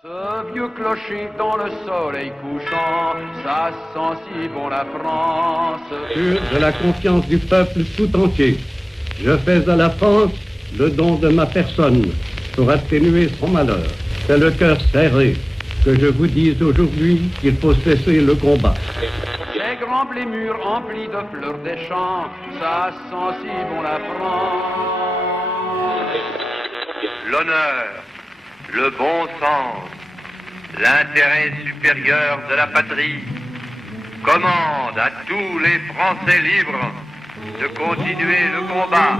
Ce vieux clocher dans le soleil couchant, ça sent si bon la France. Sûr de la confiance du peuple tout entier, je fais à la France le don de ma personne pour atténuer son malheur. C'est le cœur serré que je vous dise aujourd'hui qu'il faut cesser le combat. Les grands blés mûrs emplis de fleurs des champs, ça sent si bon la France. L'honneur, le bon sens, l'intérêt supérieur de la patrie commande à tous les Français libres de continuer le combat.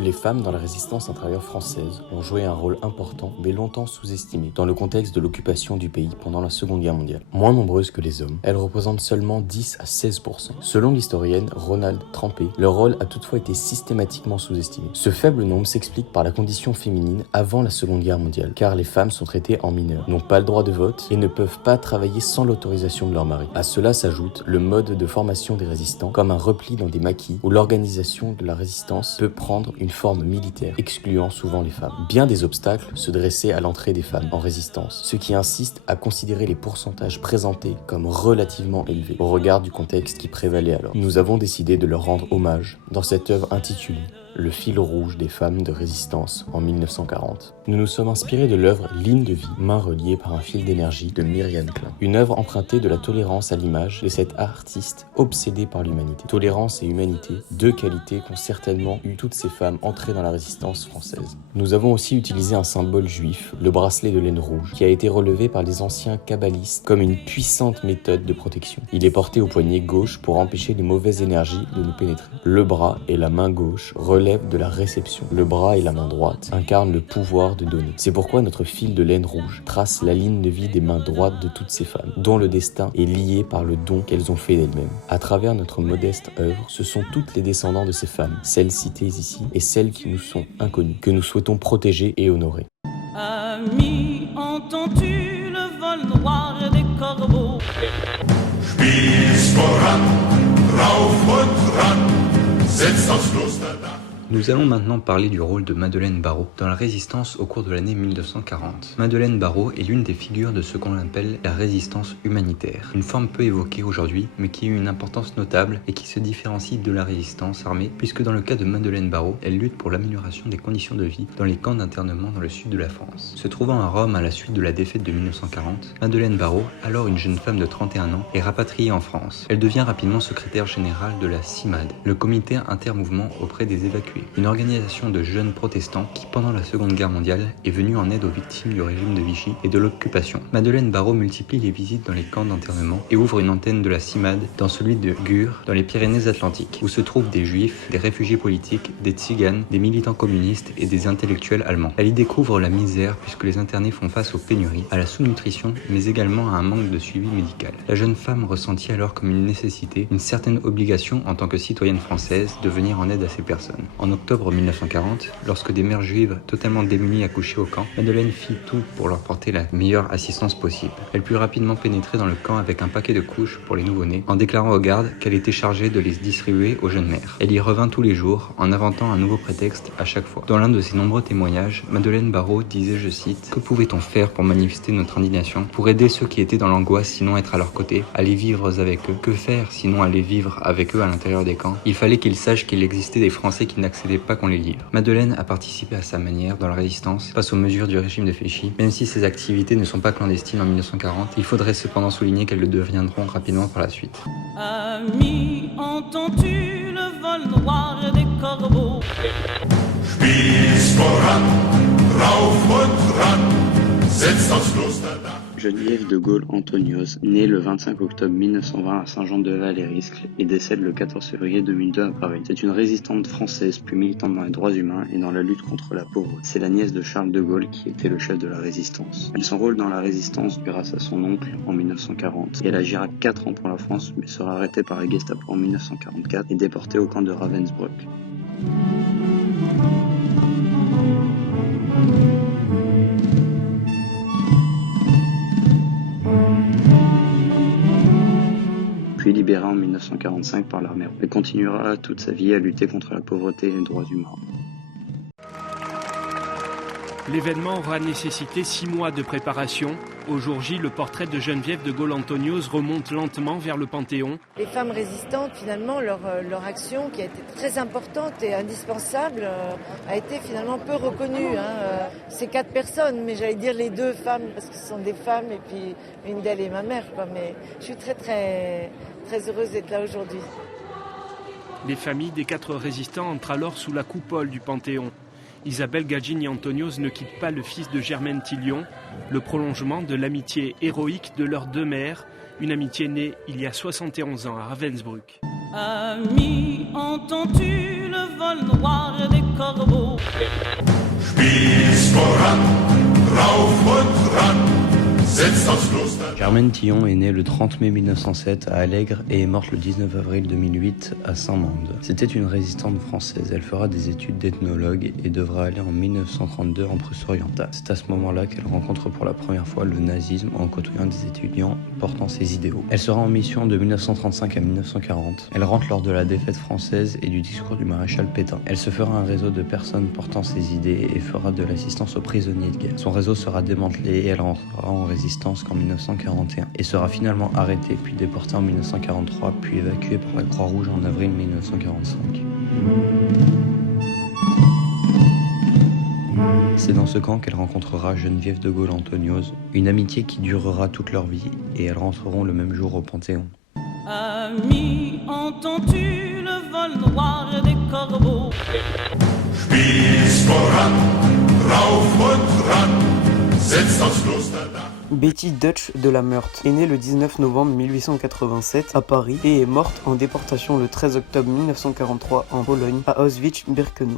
Les femmes dans la résistance intérieure française ont joué un rôle important mais longtemps sous-estimé dans le contexte de l'occupation du pays pendant la Seconde Guerre mondiale. Moins nombreuses que les hommes, elles représentent seulement 10 à 16%. Selon l'historienne Ronald Trampé, leur rôle a toutefois été systématiquement sous-estimé. Ce faible nombre s'explique par la condition féminine avant la Seconde Guerre mondiale, car les femmes sont traitées en mineures, n'ont pas le droit de vote et ne peuvent pas travailler sans l'autorisation de leur mari. À cela s'ajoute le mode de formation des résistants, comme un repli dans des maquis où l'organisation de la résistance peut prendre une forme militaire, excluant souvent les femmes. Bien des obstacles se dressaient à l'entrée des femmes en résistance, ce qui insiste à considérer les pourcentages présentés comme relativement élevés au regard du contexte qui prévalait alors. Nous avons décidé de leur rendre hommage dans cette œuvre intitulée Le fil rouge des femmes de résistance en 1940. Nous nous sommes inspirés de l'œuvre Ligne de vie, main reliée par un fil d'énergie de Myriam Klein. Une œuvre empruntée de la tolérance à l'image de cet artiste obsédé par l'humanité. Tolérance et humanité, deux qualités qu'ont certainement eu toutes ces femmes entrées dans la résistance française. Nous avons aussi utilisé un symbole juif, le bracelet de laine rouge, qui a été relevé par les anciens kabbalistes comme une puissante méthode de protection. Il est porté au poignet gauche pour empêcher les mauvaises énergies de nous pénétrer. Le bras et la main gauche relèvent de la réception. Le bras et la main droite incarnent le pouvoir de donner. C'est pourquoi notre fil de laine rouge trace la ligne de vie des mains droites de toutes ces femmes, dont le destin est lié par le don qu'elles ont fait d'elles-mêmes. À travers notre modeste œuvre, ce sont toutes les descendants de ces femmes, celles citées ici et celles qui nous sont inconnues, que nous souhaitons protéger et honorer. Ami, entends-tu le vol noir des corbeaux? Spieß voran, rauf und ran, setzt aufs Klosterdach. Nous allons maintenant parler du rôle de Madeleine Barrot dans la résistance au cours de l'année 1940. Madeleine Barrot est l'une des figures de ce qu'on appelle la résistance humanitaire, une forme peu évoquée aujourd'hui mais qui a eu une importance notable et qui se différencie de la résistance armée puisque dans le cas de Madeleine Barrot, elle lutte pour l'amélioration des conditions de vie dans les camps d'internement dans le sud de la France. Se trouvant à Rome à la suite de la défaite de 1940, Madeleine Barrot, alors une jeune femme de 31 ans, est rapatriée en France. Elle devient rapidement secrétaire générale de la CIMAD, le comité intermouvement auprès des évacués. Une organisation de jeunes protestants qui, pendant la Seconde Guerre mondiale, est venue en aide aux victimes du régime de Vichy et de l'occupation. Madeleine Barrot multiplie les visites dans les camps d'internement et ouvre une antenne de la CIMAD dans celui de Gurs, dans les Pyrénées-Atlantiques, où se trouvent des juifs, des réfugiés politiques, des tziganes, des militants communistes et des intellectuels allemands. Elle y découvre la misère puisque les internés font face aux pénuries, à la sous-nutrition, mais également à un manque de suivi médical. La jeune femme ressentit alors comme une nécessité, une certaine obligation en tant que citoyenne française de venir en aide à ces personnes. En octobre 1940, lorsque des mères juives totalement démunies accouchaient au camp, Madeleine fit tout pour leur porter la meilleure assistance possible. Elle put rapidement pénétrer dans le camp avec un paquet de couches pour les nouveau-nés, en déclarant aux gardes qu'elle était chargée de les distribuer aux jeunes mères. Elle y revint tous les jours, en inventant un nouveau prétexte à chaque fois. Dans l'un de ses nombreux témoignages, Madeleine Barrot disait, je cite, « Que pouvait-on faire pour manifester notre indignation, pour aider ceux qui étaient dans l'angoisse sinon être à leur côté, aller vivre avec eux? Que faire sinon aller vivre avec eux à l'intérieur des camps? Il fallait qu'ils sachent qu'il existait des Français qui n'accédaient pas qu'on les livre. » Madeleine a participé à sa manière dans la résistance face aux mesures du régime de Vichy. Même si ses activités ne sont pas clandestines en 1940, il faudrait cependant souligner qu'elles le deviendront rapidement par la suite. Ami, entends-tu le vol noir des corbeaux? Spieß voran, rauf und ran, setzt aufs Klosterdach. Geneviève de Gaulle Antonios, née le 25 octobre 1920 à Saint-Jean-de-Valériscle et décède le 14 février 2002 à Paris. C'est une résistante française, puis militante dans les droits humains et dans la lutte contre la pauvreté. C'est la nièce de Charles de Gaulle qui était le chef de la résistance. Elle s'enrôle dans la résistance grâce à son oncle en 1940 et elle agira 4 ans pour la France mais sera arrêtée par la Gestapo en 1944 et déportée au camp de Ravensbrück. Puis libérée en 1945 par l'armée. Elle continuera toute sa vie à lutter contre la pauvreté et les droits humains. L'événement aura nécessité 6 mois de préparation. Au jour J, le portrait de Geneviève de Gaulle-Antonios remonte lentement vers le Panthéon. Les femmes résistantes, finalement, leur action qui a été très importante et indispensable a été finalement peu reconnue. C'est 4 personnes, mais j'allais dire les 2 femmes, parce que ce sont des femmes, et puis une d'elles est ma mère. Mais je suis très, très, très heureuse d'être là aujourd'hui. Les familles des 4 résistants entrent alors sous la coupole du Panthéon. Isabelle Gagini-Antonios ne quitte pas le fils de Germaine Tillion, le prolongement de l'amitié héroïque de leurs 2 mères, une amitié née il y a 71 ans à Ravensbrück. Ami, entends-tu le vol noir des corbeaux? Spieß voran, rauf und ran, setzt das Kloster. Germaine Tillion est née le 30 mai 1907 à Allègre et est morte le 19 avril 2008 à Saint-Mande. C'était une résistante française. Elle fera des études d'ethnologue et devra aller en 1932 en Prusse orientale. C'est à ce moment-là qu'elle rencontre pour la première fois le nazisme en côtoyant des étudiants portant ses idéaux. Elle sera en mission de 1935 à 1940. Elle rentre lors de la défaite française et du discours du maréchal Pétain. Elle se fera un réseau de personnes portant ses idées et fera de l'assistance aux prisonniers de guerre. Son réseau sera démantelé et elle rentrera en résistance qu'en 1941 et sera finalement arrêtée puis déportée en 1943 puis évacuée par la Croix-Rouge en avril 1945. C'est dans ce camp qu'elle rencontrera Geneviève de Gaulle-Antonios, une amitié qui durera toute leur vie et elles rentreront le même jour au Panthéon. Ami, entends-tu le vol noir des corbeaux? Spieß voran, rauf und ran, setzt das Klosterdach. Betty Dutch de la Meurthe est née le 19 novembre 1887 à Paris et est morte en déportation le 13 octobre 1943 en Pologne à Auschwitz-Birkenau.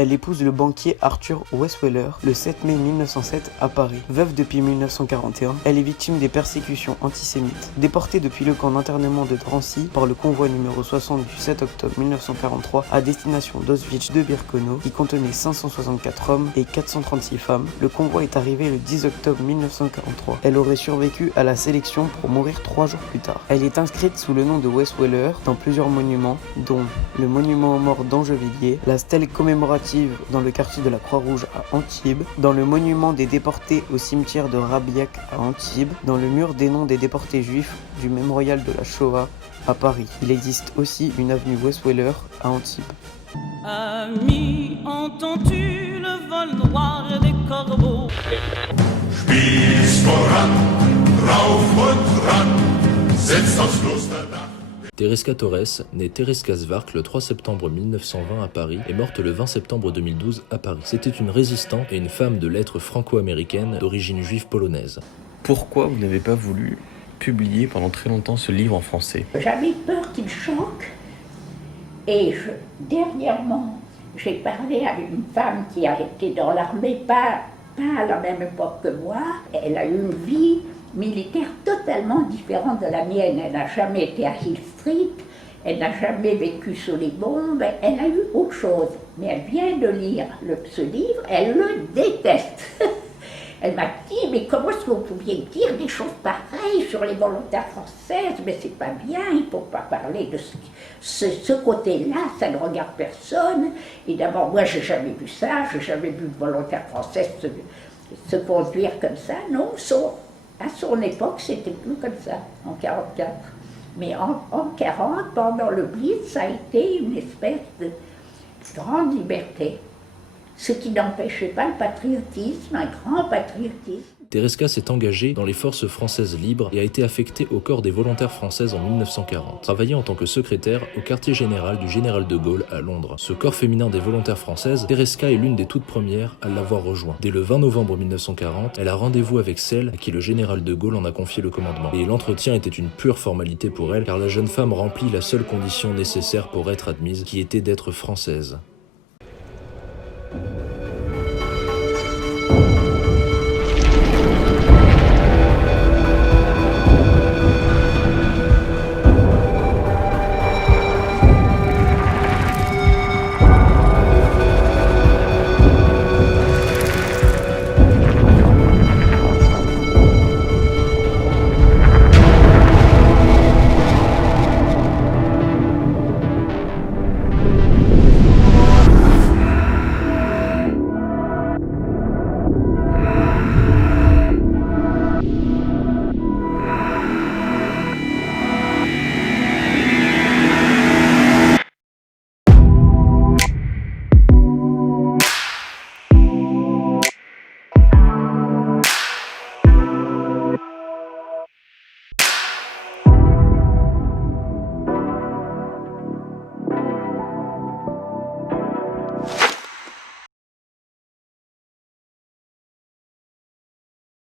Elle épouse le banquier Arthur Westweller le 7 mai 1907 à Paris. Veuve depuis 1941, elle est victime des persécutions antisémites. Déportée depuis le camp d'internement de Drancy par le convoi numéro 60 du 7 octobre 1943 à destination d'Auschwitz de Birkenau, qui contenait 564 hommes et 436 femmes, le convoi est arrivé le 10 octobre 1943. Elle aurait survécu à la sélection pour mourir 3 jours plus tard. Elle est inscrite sous le nom de Westweller dans plusieurs monuments, dont le monument aux morts d'Angevilliers, la stèle commémorative dans le quartier de la Croix-Rouge à Antibes, dans le monument des déportés au cimetière de Rabiac à Antibes, dans le mur des noms des déportés juifs du mémorial de la Shoah à Paris. Il existe aussi une avenue Westweller à Antibes. Ami, entends-tu le vol noir des corbeaux? Spieß voran, rauf und ran, setzt das Klosterdach. Tereska Torres, née Tereska Svark le 3 septembre 1920 à Paris, est morte le 20 septembre 2012 à Paris. C'était une résistante et une femme de lettres franco-américaine d'origine juive polonaise. Pourquoi vous n'avez pas voulu publier pendant très longtemps ce livre en français? J'avais peur qu'il choque et dernièrement, j'ai parlé avec une femme qui a été dans l'armée, pas à la même époque que moi. Elle a eu une vie militaire totalement différente de la mienne. Elle n'a jamais été à Hill Street, elle n'a jamais vécu sous les bombes, elle a eu autre chose. Mais elle vient de lire ce livre, elle le déteste. Elle m'a dit, mais comment est-ce que vous pouviez dire des choses pareilles sur les volontaires françaises? Mais c'est pas bien, il ne faut pas parler de ce côté-là, ça ne regarde personne. Et d'abord, moi, j'ai jamais vu ça, j'ai jamais vu de volontaires françaises se conduire comme ça. Non, à son époque, c'était plus comme ça, en 1944. Mais en 1940, pendant le Blitz, ça a été une espèce de grande liberté. Ce qui n'empêchait pas le patriotisme, un grand patriotisme. Tereska s'est engagée dans les forces françaises libres et a été affectée au corps des volontaires françaises en 1940. Travaillée en tant que secrétaire au quartier général du général de Gaulle à Londres. Ce corps féminin des volontaires françaises, Tereska est l'une des toutes premières à l'avoir rejoint. Dès le 20 novembre 1940, elle a rendez-vous avec celle à qui le général de Gaulle en a confié le commandement. Et l'entretien était une pure formalité pour elle, car la jeune femme remplit la seule condition nécessaire pour être admise, qui était d'être française.